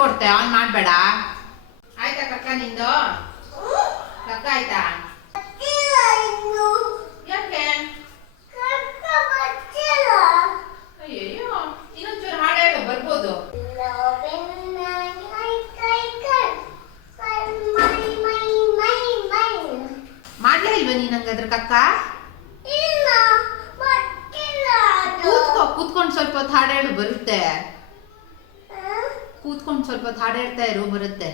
ಕೊಡ್ತೆ ಆನ್ ಮಾಡಬೇಡ. ಆಯ್ತಾ ಕಕ್ಕ ನಿಂದು? ಕಕ್ಕ ಆಯ್ತಾ? ಯಾಕೆ? ಅಯ್ಯಯ್ಯೋ, ಇನ್ನೊಂಚೂರು ಹಾಡು ಹೇಳು, ಬರ್ಬೋದು. ಮಾಡ್ಲೇ ಇಲ್ವಾ ನೀನ್ ಹಂಗಾದ್ರೆ ಕಕ್ಕ? ಕೂತ್ಕೊಂಡು ಸ್ವಲ್ಪ ಹೊತ್ತು ಹಾಡು ಹೇಳು, ಬರುತ್ತೆ. ಕೂತ್ಕೊಂಡು ಸ್ವಲ್ಪ ಹೊತ್ತು ಹಾಡು ಹೇಳ್ತಾ ಇರು, ಬರುತ್ತೆ.